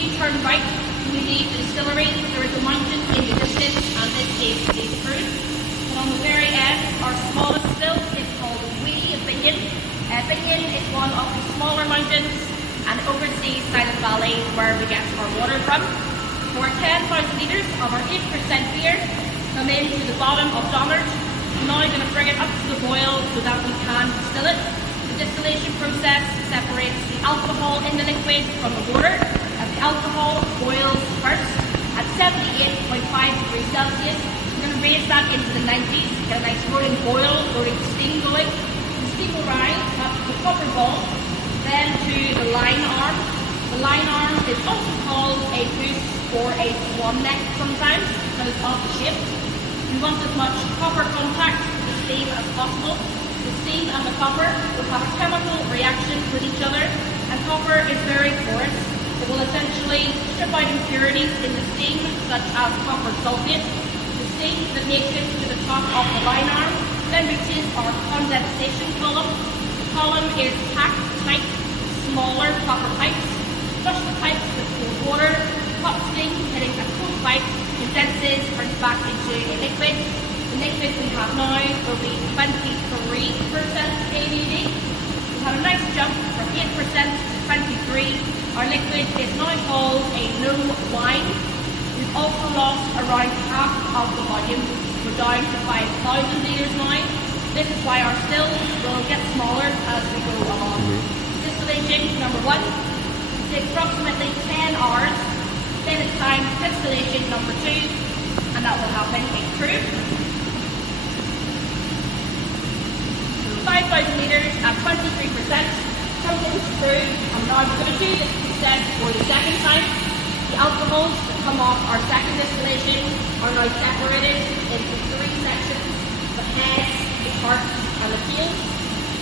you turn right when you leave the distillery, there is a mountain in the distance, and this is the cruise. And on the very end, our smallest still is called Wee Binion. Binion is one of the smaller mountains and oversees Silent Valley, where we get our water from. So our 10,000 litres of our 8% beer come into the bottom of Donard. I'm now going to bring it up to the boil so that we can distill it. The distillation process separates the alcohol in the liquid from the water, as the alcohol boils first at 78.5 degrees Celsius. We're going to raise that into the 90s, get a nice rolling boil, rolling steam going. The steam will rise up to the copper ball, then to the line arm. The line arm is also called a goose or a swan neck sometimes, because of the shape. We want as much copper contact with the steam as possible. The steam and the copper will have a chemical reaction with each other, and copper is very porous. It will essentially strip out impurities in the steam, such as copper sulfate. The steam that makes it to the top of the line arm then reaches our condensation column. The column is packed tight, smaller copper pipes. Flush the pipes with cold water. Hot steam hitting a cold pipe condenses, turns back into a liquid. The liquid we have now will be 23% ABV. We've had a nice jump from 8% to 23%. Our liquid is now called a no wine. We've also lost around half of the volume. We're down to 5,000 litres now. This is why our stills will get smaller as we go along. Distillation number 1 takes approximately 10 hours. Then it's time for distillation number 2, and that will happen in crude. 5,000 litres at 23% comes into crude, and now we're going to do this process for the second time. The alcohols that come off our second distillation are now separated into 3 sections: the heads, the hearts, and the tails.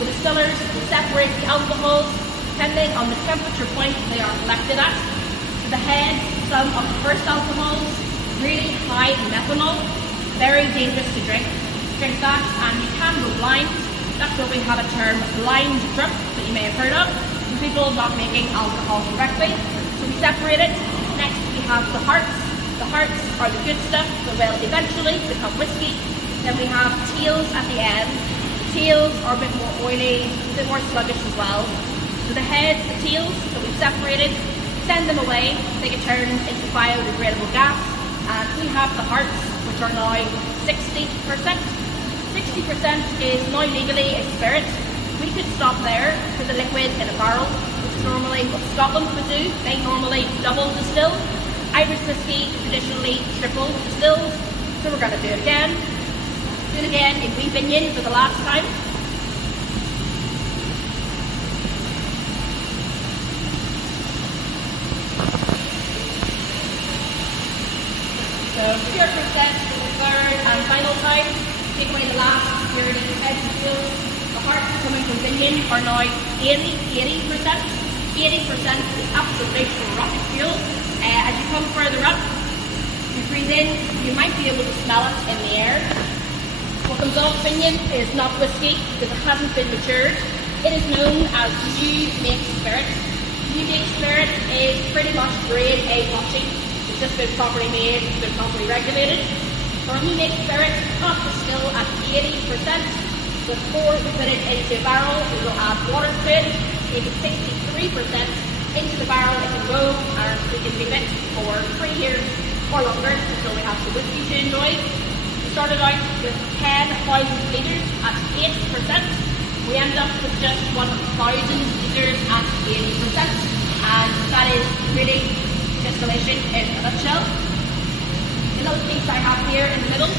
The distillers will separate the alcohols depending on the temperature point they are collected at. The heads, some of the first alcohols, really high in methanol, very dangerous to drink. Drink that and you can go blind. That's where we have a term, blind drunk, that you may have heard of, from people not making alcohol correctly. So we separate it. Next we have the hearts. The hearts are the good stuff that will eventually become whiskey. Then we have tails at the end. The tails are a bit more oily, a bit more sluggish as well. So the heads, the tails that we've separated, send them away, they get turned into biodegradable gas, and we have the hearts, which are now 60%. 60% is now legally a spirit. We could stop there for the liquid in a barrel, which is normally what Scotland would do. They normally double distill. Irish whiskey traditionally triple distills, so we're going to do it again. Do it again in Wee Binion for the last time. So pure process for the third and final time. Take away the last purity heads and tails. The hearts coming from Binion are now 80%. 80% is absolutely rocket fuel. As you come further up, you breathe in, you might be able to smell it in the air. What comes off Binion is not whiskey because it hasn't been matured. It is known as new make spirit. New make spirit is pretty much grade A botching. It's just been properly made, it's been properly regulated. For a new make spirit, not distill at 80%. Before we put it into a barrel, we will add water to it, make it 63%. Into the barrel it can go, and we can leave it for 3 years or longer until we have some whiskey to enjoy. We started out with 10,000 litres at 8%. We end up with just 1,000 litres at 80%, and that is really distillation in a nutshell. Another piece I have here in the middle,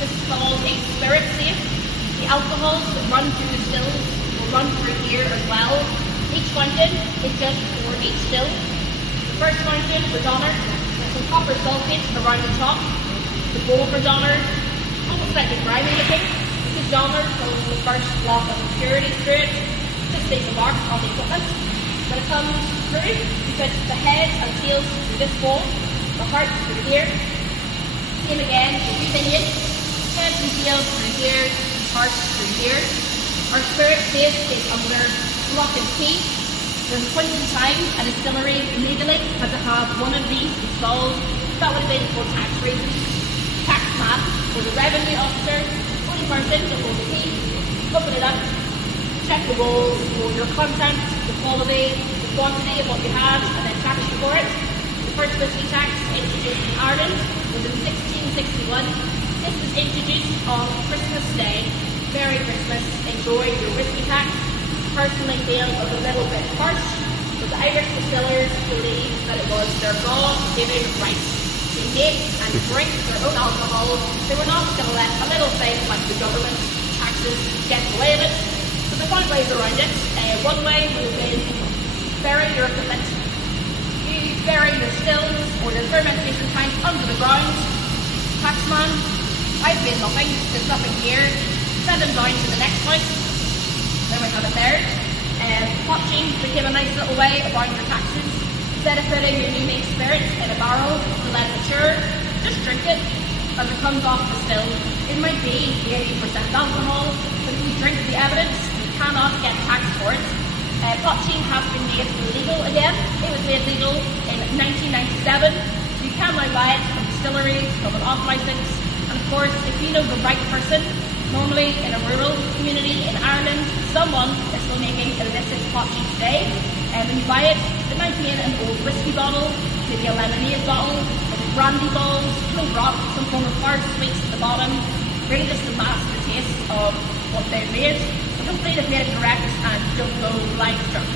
this is called a spirit safe. The alcohols that run through the stills will run through here as well. Each fountain is just for each still. The first fountain for Donner has some copper sulfate around the top. The bowl for Donner, almost like a grimy looking. This is Donner, so the first block of impurities through it. Just leaves a mark on the equipment. When it comes through, you put the heads and tails through this bowl, the hearts through here. Same again, the Binion, heads and tails through here, hearts through here. Our spirit safe is under lock and key. There's a point in time a distillery legally had to have one of these installed. That would have been for tax reasons. Taxman was a revenue officer, only person that will the key, open it up, check the walls for your content, the quality, the quantity of what you had, and then tax you for it. The first whisky tax introduced in Ireland was in 1661. This was introduced on Christmas Day. Merry Christmas, enjoy your whisky tax. Personally feel it was a little bit harsh, but the Irish distillers believed that it was their God-given right to make and drink their own alcohol. They were not going to let a little thing like the government taxes get in the way of it. So they found ways around it. One way would have been bury your equipment. You bury your stills or your fermentation tank under the ground. Taxman, I've made nothing, there's nothing here. Send them down to the next house. Then we have it there. Potching became a nice little way around your taxes. Instead of putting your new made spirits in a barrel to let it mature, just drink it as it comes off the still. It might be 80% alcohol, but if you drink the evidence, you cannot get taxed for it. Potching has been made legal again. It was made legal in 1997. So you can now buy it from distilleries, from an off license. And of course, if you know the right person, normally in a rural community in Ireland, someone is still making illicit potching today. And when you buy it, it might be in an old whiskey bottle, maybe a lemonade bottle, maybe brandy balls, no rock, some form of hard sweets at the bottom. Really just to mask the taste of what they've made. But hopefully they've made it correct and don't go blind drunk.